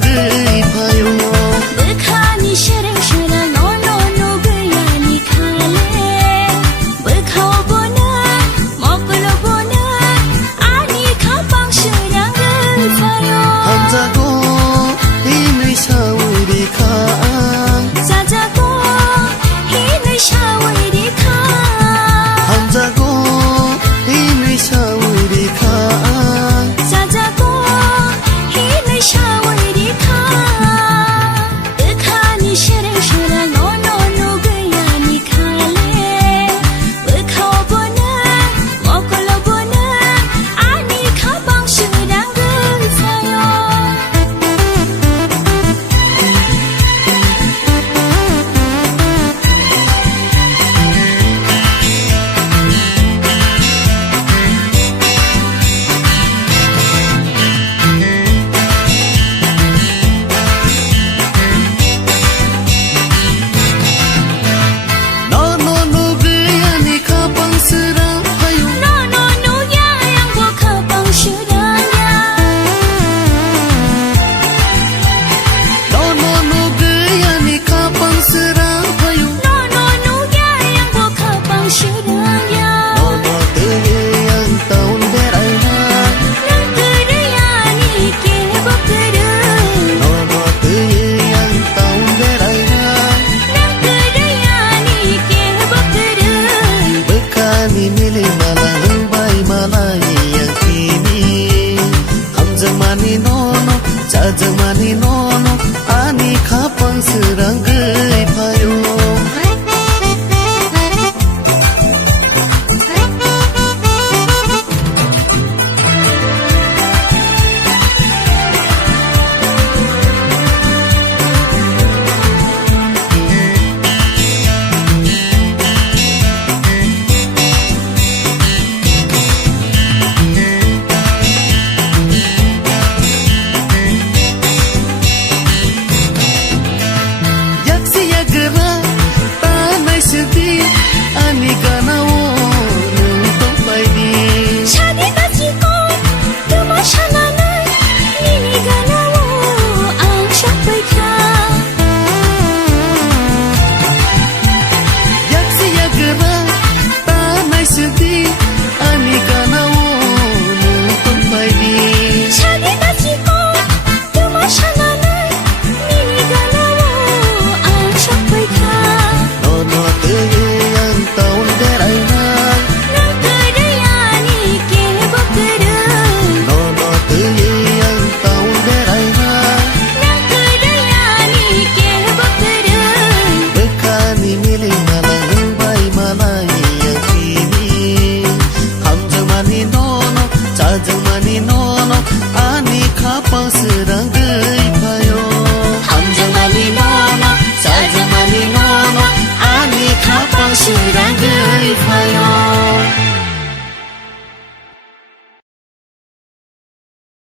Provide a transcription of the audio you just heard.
seranggai payo Bekhani serang-serang no gayani khale Bekhau bona moklo bona ani khapang seranggai payo Hamzago hinai sawiri kha Jajago hinai sawiri kha Hamzago hinai sawiri kha Jajago hinai sawiri kha Bekhani serang-serang no gayani khale Bekhau bona moklo bona ani khapang seranggai payo No gayani kapang serang payo No ya yang bo khapang serangnya No gayani kapang serang payo No ya yang bo khapang serangnya No teye yang taun berayna Nang kerayani ke bokere No teye yang taun berayna Nang kerayani ke bokere Bekani milih malah lembai malah yang kini Hamzamani nono jajamani nono ani kapang seranggai payo Yaksi ya gerak tanai sedih ani kanawo nuntung paidi Shadi kachiko tuma shananai Nini ganawo ang shapai kha Yaksi ya gerak tanai sedih ani kanawo nuntung paidi Shadi kachiko tuma shananai Nini ganawo ang shapai kha Nono teye yang taun berayna Nang kerayani ke bokere Nono teye yang taun berayna Nang kerayani ke bokere Bekani milih malah lembai malah yang kini Hamzamani nono jajamani nono ani kapang serang